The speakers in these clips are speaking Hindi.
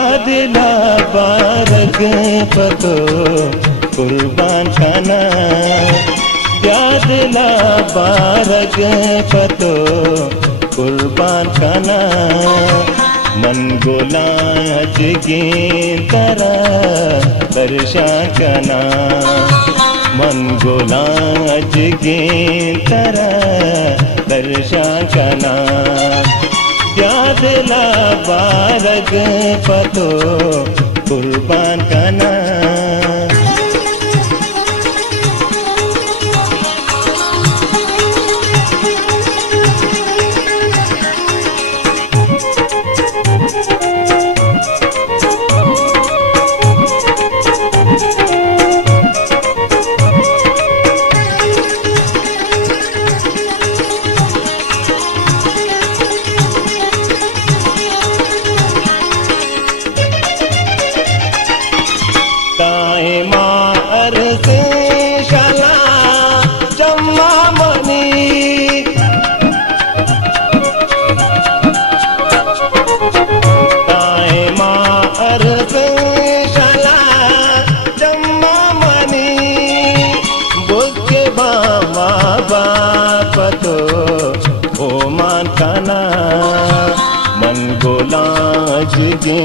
प्यादला बारग पतो कुर्बान खाना प्यादला बारग पतो कुर्बान खाना मन गोलाज के तरह परेशान करना मन गोलाज के तरह परेशान करना प्यादला बारग पतो कुर्बान करना मन गोलाज के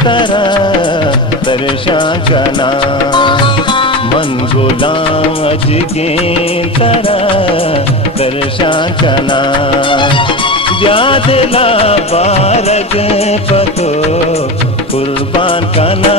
तरह परेशान करना मन गोलाज के तरह परेशान करना प्यादला बारग पतो कुर्बान करना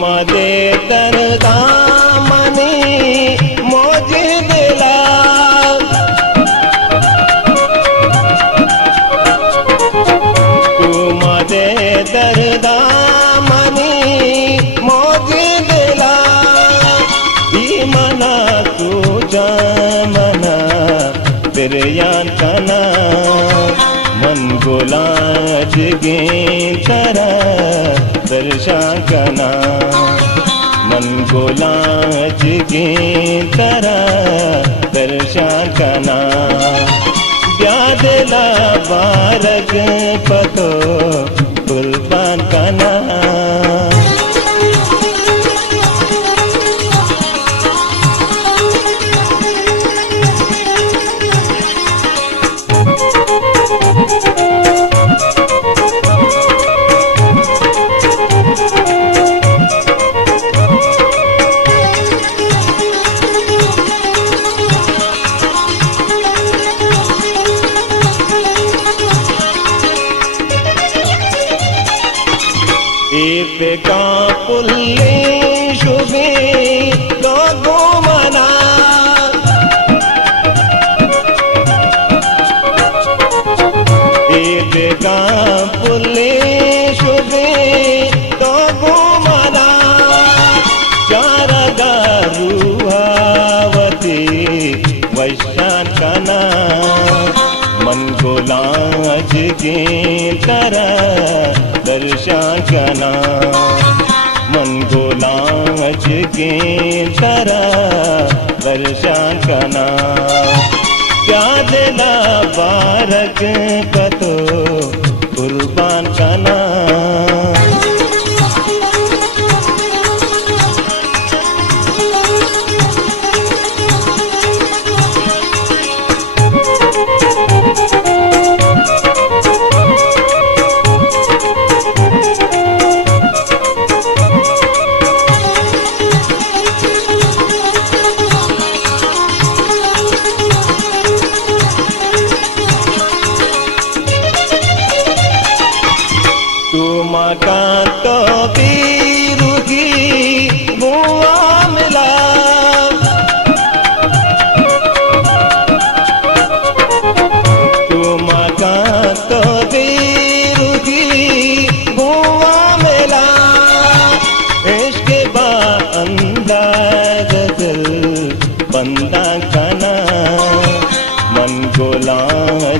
मदे तरदा मनी मौज दिला तू मदे तरदा मनी मौज दिला मना तू जामना तेरे यान कना मन गोलाज गे तरह परेशान करना मन गोलाज के तरह परेशान करना प्यादला बारग पतो कुर्बान करना का पुल्ले शुभे लोगो मना का पुल्ले शुभे लोगो मना चार गारुहावती वैशान कना मन गोलाज के तरह दर्शन करना मन गोलाज के तरह दर्शन करना प्यादला बारग पतो कुर्बान करना कांतो बीरुगी बुआ मिला तुम कांतो बीरुगी बुआ मिला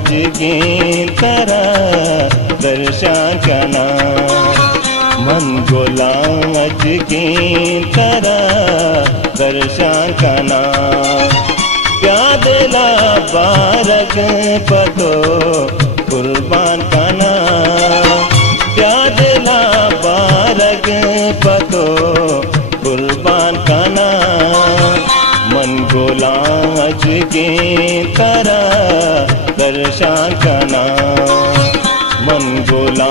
अजगी तरा दर्शन कना मन गोला अजगी तरा दर्शन कना प्यादला बारग पतो कुर्बान कना प्यादला बारग पतो कुर्बान कना मन गोला अजगी तरा दर्शन कना मन गोला